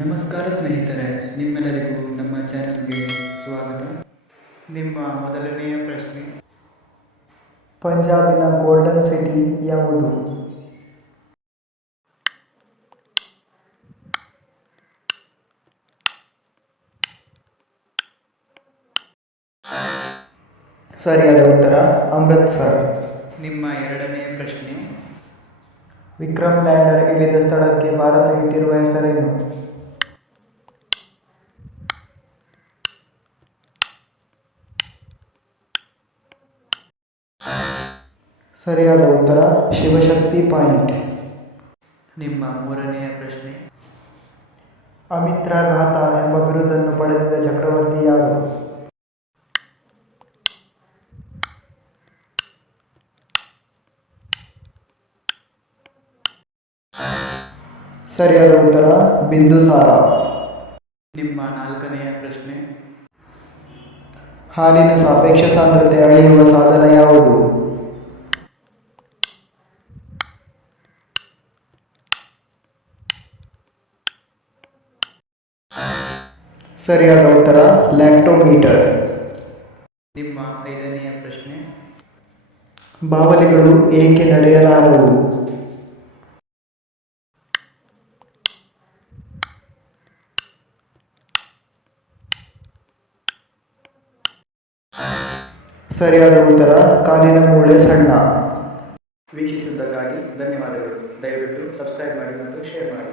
ನಮಸ್ಕಾರ ಸ್ನೇಹಿತರೆ, ನಿಮ್ಮೆಲ್ಲರಿಗೂ ನಮ್ಮ ಚಾನಲ್ಗೆ ಸ್ವಾಗತ. ನಿಮ್ಮ ಮೊದಲನೆಯ ಪ್ರಶ್ನೆ, ಪಂಜಾಬಿನ ಗೋಲ್ಡನ್ ಸಿಟಿ ಯಾವುದು? ಸರಿಯಾದ ಉತ್ತರ ಅಮೃತ್ಸರ್. ನಿಮ್ಮ ಎರಡನೆಯ ಪ್ರಶ್ನೆ, ವಿಕ್ರಮ್ ಲ್ಯಾಂಡರ್ ಇಳಿದ ಸ್ಥಳಕ್ಕೆ ಭಾರತ ಇಟ್ಟಿರುವ ಹೆಸರೇನು? ಸರಿಯಾದ ಉತ್ತರ ಶಿವಶಕ್ತಿ ಪಾಯಿಂಟ್. ನಿಮ್ಮ ಮೂರನೆಯ ಪ್ರಶ್ನೆ, ಅಮಿತ್ರಘಾತ ಎಂಬ ಬಿರುದನ್ನು ಪಡೆದಿದ್ದ ಚಕ್ರವರ್ತಿ ಯಾರು? ಸರಿಯಾದ ಉತ್ತರ ಬಿಂದುಸಾರ. ನಿಮ್ಮ ನಾಲ್ಕನೆಯ ಪ್ರಶ್ನೆ, ಹಾಲಿನ ಸಾಪೇಕ್ಷ ಸಾಂದ್ರತೆ ಅಳೆಯುವ ಸಾಧನ ಯಾವುದು? ಸರಿಯಾದ ಉತ್ತರ ಲ್ಯಾಕ್ಟೋಮೀಟರ್. ನಿಮ್ಮ ಐದನೆಯ ಪ್ರಶ್ನೆ, ಬಾವಲಿಗಳು ಏಕೆ ನಡೆಯಲಾರವು? ಸರಿಯಾದ ಉತ್ತರ ಕಾಲಿನ ಮೂಳೆ ಸಣ್ಣ. ವೀಕ್ಷಿಸಿದ್ದಕ್ಕಾಗಿ ಧನ್ಯವಾದಗಳು. ದಯವಿಟ್ಟು ಸಬ್ಸ್ಕ್ರೈಬ್ ಮಾಡಿ ಮತ್ತು ಶೇರ್ ಮಾಡಿ.